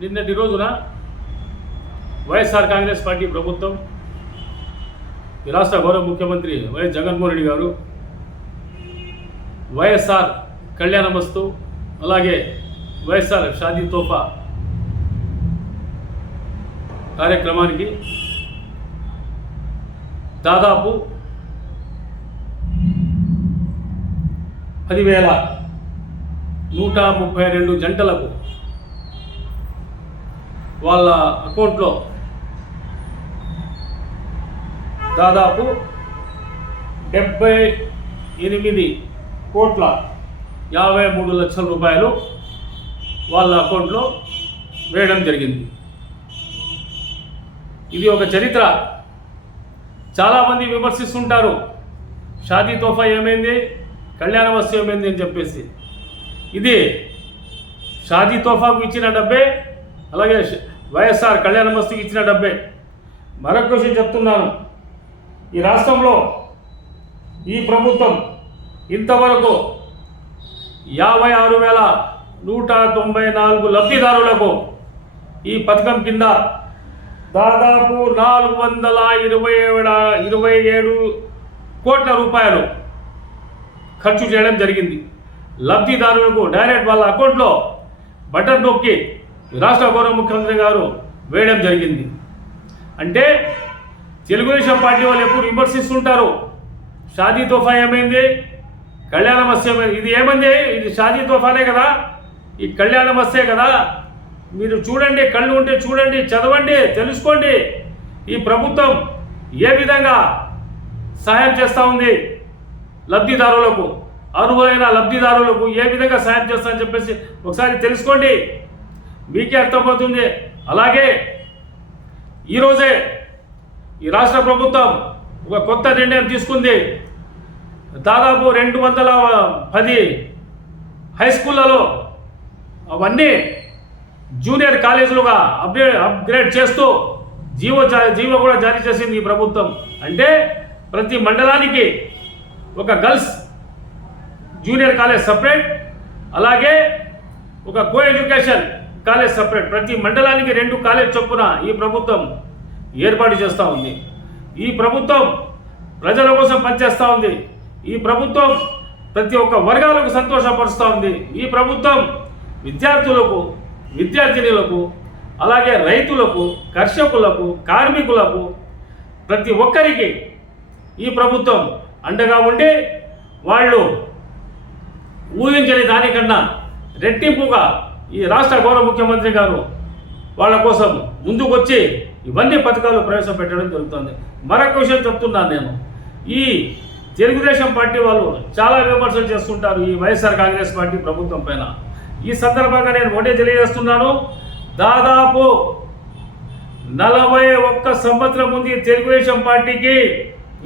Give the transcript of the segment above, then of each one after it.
నిన్నటి రోజున వైఎస్ఆర్ కాంగ్రెస్ పార్టీ ప్రభుత్వం ఈ రాష్ట్ర గౌరవ ముఖ్యమంత్రి వైఎస్ జగన్మోహన్ రెడ్డి గారు వైఎస్ఆర్ కళ్యాణమస్తు అలాగే వైఎస్ఆర్ షాదీ తోఫా కార్యక్రమానికి దాదాపు పదివేల నూట ముప్పై రెండు జంటలకు వాళ్ళ అకౌంట్లో దాదాపు డెబ్బై ఎనిమిది కోట్ల యాభై మూడు లక్షల రూపాయలు వాళ్ళ అకౌంట్లో వేయడం జరిగింది. ఇది ఒక చరిత్ర. చాలామంది విమర్శిస్తుంటారు షాదీ తోఫా ఏమైంది కళ్యాణ వస్తు ఏమైంది అని చెప్పేసి. ఇది షాదీ తోఫాకు ఇచ్చిన డబ్బే అలాగే వైఎస్ఆర్ కళ్యాణ ఇచ్చిన డబ్బే. మరొక విషయం చెప్తున్నాను. ఈ రాష్ట్రంలో ఈ ప్రభుత్వం ఇంతవరకు యాభై ఆరు వేల నూట తొంభై నాలుగు లబ్ధిదారులకు ఈ పథకం కింద దాదాపు నాలుగు వందల ఇరవై ఏడు ఇరవై ఏడు కోట్ల రూపాయలు ఖర్చు చేయడం జరిగింది. లబ్ధిదారులకు డైరెక్ట్ వాళ్ళ అకౌంట్లో బటన్ నొక్కి రాష్ట్ర గౌరవ ముఖ్యమంత్రి గారు వేయడం జరిగింది. అంటే తెలుగుదేశం పార్టీ వాళ్ళు ఎప్పుడు విమర్శిస్తుంటారు షాదీ తోఫా ఏమైంది కళ్యాణ మత్స్య ఇది ఏమైంది ఇది షాదీ తోఫానే కదా ఈ కళ్యాణ మత్స్యే కదా మీరు చూడండి కళ్ళు ఉంటే చూడండి చదవండి తెలుసుకోండి ఈ ప్రభుత్వం ఏ విధంగా సహాయం చేస్తూ ఉంది లబ్ధిదారులకు అర్హులైన లబ్ధిదారులకు ఏ విధంగా సహాయం చేస్తా అని చెప్పేసి ఒకసారి తెలుసుకోండి. మీకే అర్థమవుతుంది. అలాగే ఈరోజే ఈ రాష్ట్ర ప్రభుత్వం ఒక కొత్త నిర్ణయం తీసుకుంది. దాదాపు రెండు వందల పది హై స్కూళ్ళలో అవన్నీ జూనియర్ కాలేజీలుగా అప్గ్రేడ్ అప్గ్రేడ్ చేస్తూ జీవో జా- జీవో కూడా జారీ చేసింది ఈ ప్రభుత్వం. అంటే ప్రతి మండలానికి ఒక గర్ల్స్ జూనియర్ కాలేజ్ సపరేట్ అలాగే ఒక కో ఎడ్యుకేషన్ కాలేజ్ సపరేట్. ప్రతి మండలానికి రెండు కాలేజ్ చొప్పున ఈ ప్రభుత్వం ఏర్పాటు చేస్తూ ఉంది. ఈ ప్రభుత్వం ప్రజల కోసం పనిచేస్తూ ఉంది. ఈ ప్రభుత్వం ప్రతి ఒక్క వర్గాలకు సంతోషపరుస్తూ ఉంది. ఈ ప్రభుత్వం విద్యార్థులకు విద్యార్థినులకు అలాగే రైతులకు కర్షకులకు కార్మికులకు ప్రతి ఒక్కరికి ఈ ప్రభుత్వం అండగా ఉండి వాళ్ళు ఊహించని దానికన్నా రెట్టింపుగా ఈ రాష్ట్ర గౌరవ ముఖ్యమంత్రి గారు వాళ్ళ కోసం ముందుకు వచ్చి ఇవన్నీ పథకాలు ప్రవేశపెట్టడం జరుగుతుంది. మరొక విషయం చెప్తున్నాను నేను. ఈ తెలుగుదేశం పార్టీ వాళ్ళు చాలా విమర్శలు చేస్తుంటారు ఈ వైఎస్ఆర్ కాంగ్రెస్ పార్టీ ప్రభుత్వం పైన. ఈ సందర్భంగా నేను ఒకటే తెలియజేస్తున్నాను. దాదాపు నలభై ఒక్క సంవత్సరం ఉంది తెలుగుదేశం పార్టీకి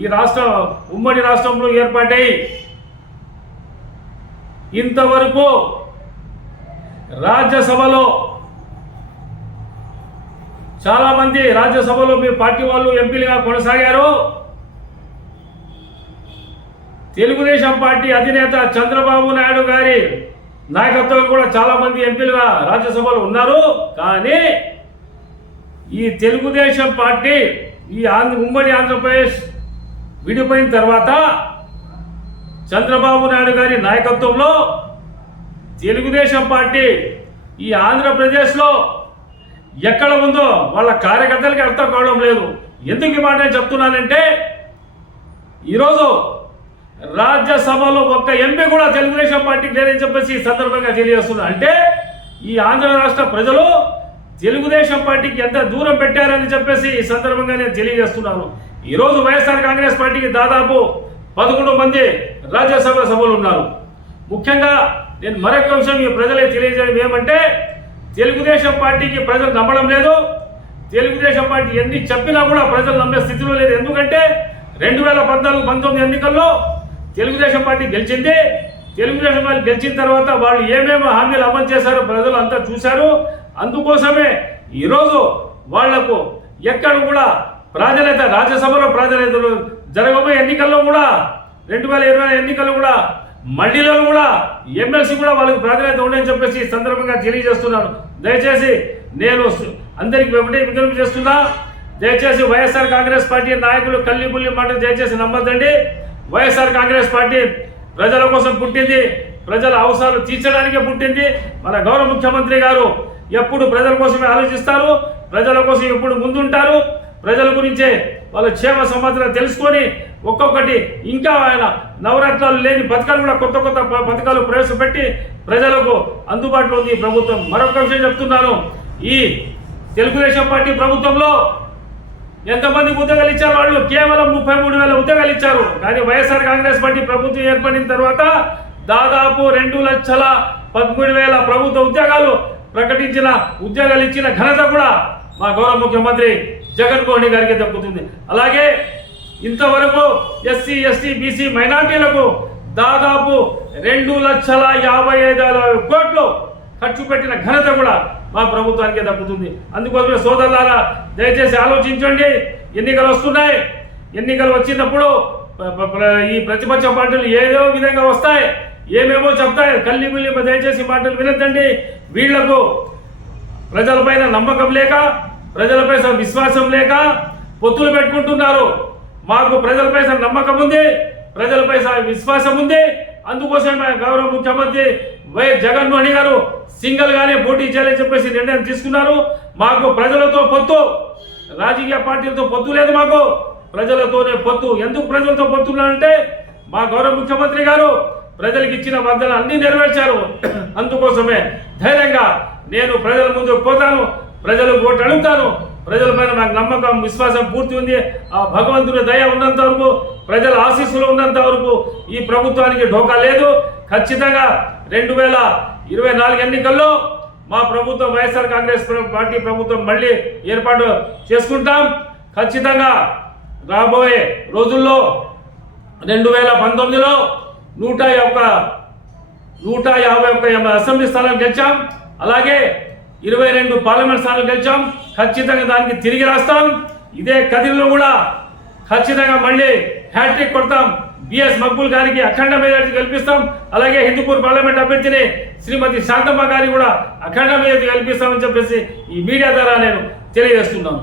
ఈ రాష్ట్ర ఉమ్మడి రాష్ట్రంలో ఏర్పాటై ఇంతవరకు రాజ్యసభలో చాలామంది రాజ్యసభలో మీ పార్టీ వాళ్ళు ఎంపీలుగా కొనసాగారు. తెలుగుదేశం పార్టీ అధినేత చంద్రబాబు నాయుడు గారి నాయకత్వం కూడా చాలామంది ఎంపీలుగా రాజ్యసభలో ఉన్నారు. కానీ ఈ తెలుగుదేశం పార్టీ ఈ ఆంధ్ర ఉమ్మడి ఆంధ్రప్రదేశ్ విడిపోయిన తర్వాత చంద్రబాబు నాయుడు గారి నాయకత్వంలో తెలుగుదేశం పార్టీ ఈ ఆంధ్రప్రదేశ్లో ఎక్కడ ఉందో వాళ్ళ కార్యకర్తలకి అర్థం కావడం లేదు. ఎందుకు ఈ మాట నేను చెప్తున్నానంటే ఈరోజు రాజ్యసభలో ఒక్క ఎంపీ కూడా తెలుగుదేశం పార్టీకి లేదని చెప్పేసి ఈ సందర్భంగా తెలియజేస్తున్నా. అంటే ఈ ఆంధ్ర రాష్ట్ర ప్రజలు తెలుగుదేశం పార్టీకి ఎంత దూరం పెట్టారని చెప్పేసి ఈ సందర్భంగా నేను తెలియజేస్తున్నాను. ఈరోజు వైఎస్ఆర్ కాంగ్రెస్ పార్టీకి దాదాపు పదకొండు మంది రాజ్యసభ సభలు ఉన్నారు. ముఖ్యంగా నేను మరొక అంశం ఈ ప్రజలకు తెలియజేయడం ఏమంటే తెలుగుదేశం పార్టీకి ప్రజలు నమ్మడం లేదు. తెలుగుదేశం పార్టీ ఎన్ని చెప్పినా కూడా ప్రజలు నమ్మే స్థితిలో లేదు. ఎందుకంటే రెండు వేల పద్నాలుగు పంతొమ్మిది ఎన్నికల్లో తెలుగుదేశం పార్టీ గెలిచింది. తెలుగుదేశం పార్టీ గెలిచిన తర్వాత వాళ్ళు ఏమేమి హామీలు అమలు చేశారో ప్రజలు అంతా చూశారు. అందుకోసమే ఈరోజు వాళ్ళకు ఎక్కడ కూడా ప్రాధాన్యత రాజ్యసభలో ప్రాధాన్యతలు జరగబోయే ఎన్నికల్లో కూడా రెండు వేల ఇరవై ఎన్నికల్లో కూడా మండలిలో కూడా ఎమ్మెల్సీ కూడా వాళ్ళకి ప్రాధాన్యత ఉండని చెప్పేసి ఈ సందర్భంగా తెలియజేస్తున్నాను. దయచేసి నేను అందరికి ఒకటే విజ్ఞప్తి చేస్తున్నా. దయచేసి వైఎస్ఆర్ కాంగ్రెస్ పార్టీ నాయకులు కల్లి బుల్లి మాట దయచేసి నమ్మద్దండి. వైఎస్ఆర్ కాంగ్రెస్ పార్టీ ప్రజల కోసం పుట్టింది. ప్రజల అవసరాలు తీర్చడానికే పుట్టింది. మన గౌరవ ముఖ్యమంత్రి గారు ఎప్పుడు ప్రజల కోసమే ఆలోచిస్తారు. ప్రజల కోసం ఎప్పుడు ముందుంటారు. ప్రజల గురించే వాళ్ళ క్షేమ సమాచారం తెలుసుకొని ఒక్కొక్కటి ఇంకా ఆయన నవరత్నాలు లేని పథకాలు కూడా కొత్త కొత్త పథకాలు ప్రవేశపెట్టి ప్రజలకు అందుబాటులో ఉంది ప్రభుత్వం. మరొక విషయం చెప్తున్నాను. ఈ తెలుగుదేశం పార్టీ ప్రభుత్వంలో ఎంతమంది ఉద్యోగాలు ఇచ్చారు వాళ్ళు? కేవలం ముప్పై మూడు వేల ఉద్యోగాలు ఇచ్చారు. కానీ వైఎస్ఆర్ కాంగ్రెస్ పార్టీ ప్రభుత్వం ఏర్పడిన తర్వాత దాదాపు రెండు లక్షల పదమూడు వేల ప్రభుత్వ ఉద్యోగాలు ప్రకటించిన ఉద్యోగాలు ఇచ్చిన ఘనత కూడా మా గౌరవ ముఖ్యమంత్రి జగన్మోహన్ గారికి దక్కుతుంది. అలాగే ఇంతవరకు ఎస్సీ ఎస్టీ బీసీ మైనార్టీలకు దాదాపు రెండు లక్షల యాభై ఐదు కోట్లు ఖర్చు పెట్టిన ఘనత కూడా మా ప్రభుత్వానికే దక్కుతుంది. అందుకోసమే సోదరులారా దయచేసి ఆలోచించండి. ఎన్నికలు వస్తున్నాయి. ఎన్నికలు వచ్చినప్పుడు ఈ ప్రతిపక్ష పార్టీలు ఏదో విధంగా వస్తాయి. ఏమేమో చెప్తాయి. కల్లి బిల్లి దయచేసి మాటలు వినద్దండి. వీళ్ళకు ప్రజలపైన నమ్మకం లేక ప్రజలపై స- విశ్వాసం లేక పొత్తులు పెట్టుకుంటున్నారు. మాకు ప్రజలపై స- నమ్మకం ఉంది ప్రజలపై విశ్వాసం ఉంది. అందుకోసం మా గౌరవ ముఖ్యమంత్రి వైఎస్ జగన్మోహన్ గారు సింగిల్ గానే పోటీ చేయాలని చెప్పేసి నిర్ణయం తీసుకున్నారు. మాకు ప్రజలతో పొత్తు రాజకీయ పార్టీలతో పొత్తు లేదు మాకు. ప్రజలతోనే పొత్తు. ఎందుకు ప్రజలతో పొత్తున్నారంటే మా గౌరవ ముఖ్యమంత్రి గారు ప్రజలకు ఇచ్చిన వాగ్దానాలు అన్ని నెరవేర్చారు. అందుకోసమే ధైర్యంగా నేను ప్రజల ముందుకు పోతాను ప్రజలు ఓటు అడుగుతాను. ప్రజలపైన నాకు నమ్మకం విశ్వాసం పూర్తి ఉంది. ఆ భగవంతుని దయ ఉన్నంత వరకు ప్రజల ఆశీస్సులు ఉన్నంత వరకు ఈ ప్రభుత్వానికి ఢోకా లేదు. ఖచ్చితంగా రెండు వేల ఇరవై నాలుగు ఎన్నికల్లో మా ప్రభుత్వం వైఎస్ఆర్ కాంగ్రెస్ పార్టీ ప్రభుత్వం మళ్ళీ ఏర్పాటు చేసుకుంటాం. ఖచ్చితంగా రాబోయే రోజుల్లో రెండు వేల పంతొమ్మిదిలో నూట ఒక్క నూట యాభై ఒక్క అసెంబ్లీ స్థానం గెలిచాం. అలాగే ఇరవై రెండు పార్లమెంట్ స్థానాలు గెలిచాం. ఖచ్చితంగా దానికి తిరిగి రాస్తాం. ఇదే కదిలో కూడా ఖచ్చితంగా మళ్ళీ హ్యాట్రిక్ కొడతాం. బిఎస్ మక్బుల్ గారికి అఖండ మెజార్టీ కల్పిస్తాం. అలాగే హిందూపూర్ పార్లమెంట్ అభ్యర్థిని శ్రీమతి శాంతమ్మ గారికి కూడా అఖండ మెజార్టీ కల్పిస్తామని చెప్పేసి ఈ మీడియా ద్వారా నేను తెలియజేస్తున్నాను.